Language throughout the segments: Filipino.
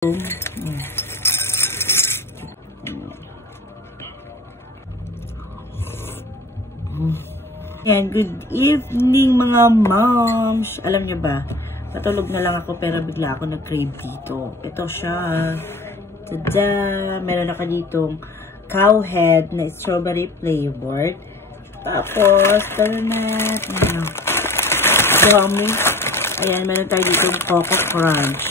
Yan, good evening mga moms. Alam niyo ba, patulog na lang ako pero bigla ako nag-crave dito. Ito siya. Tada! Meron ako ditong cow head na strawberry flavored. Tapos, donut. Yummy. Ayan, meron tayo ditong Coco Crunch.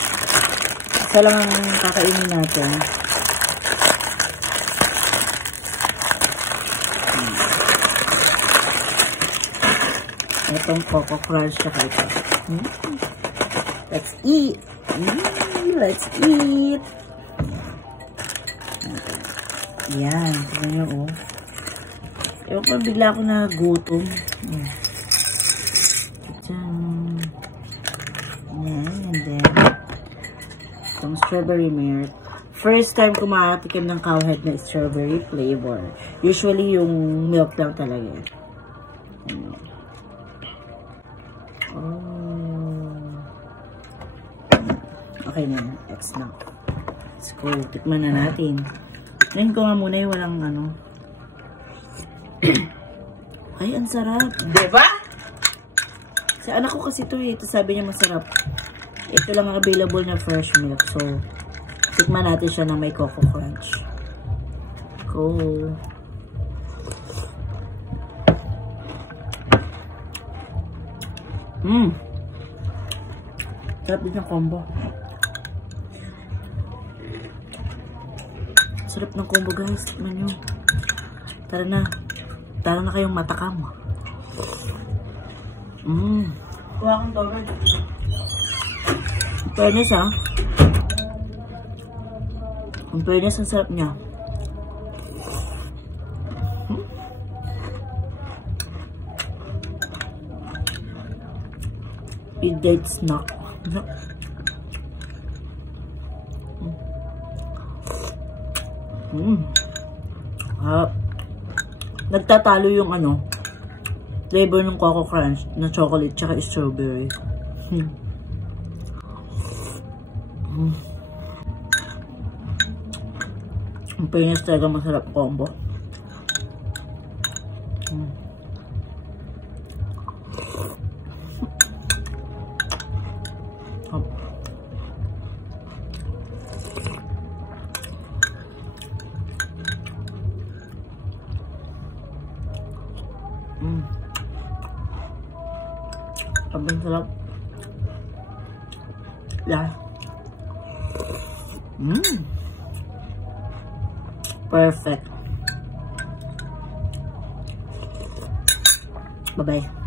Isa lang ang kakainin natin. Itong Coco Crunch tsaka ito. Let's eat! Let's eat! Ayan. Tignan nyo, oh. Ewan ko, bigla ako nagutom. Ayan, and then itong strawberry milk. First time ko makatikim ng cow head na strawberry flavor. Usually, yung milk lang talaga. Okay na. X na. Let's go. Tikman na natin. Ngayon ko nga muna yung walang ano. Ay, ang sarap. Diba? Sa anak ko kasi ito eh. Ito sabi niya masarap. Ito lang ang available na fresh milk. So, tikman natin siya na may Coco Crunch. Go. Sarap din yung combo. Sarap ng combo guys. Tignan nyo. Tara na. Tara na kayong matakam. Kuha kang tawag. Ang fairness ha. Ang fairness, ang sarap niya. Midnight snack. Nagtatalo yung ano, flavor ng Coco Crunch na chocolate tsaka strawberry. Ang pinas talaga masarap combo. Ang sarap. Yeah. Perfect. Bye-bye.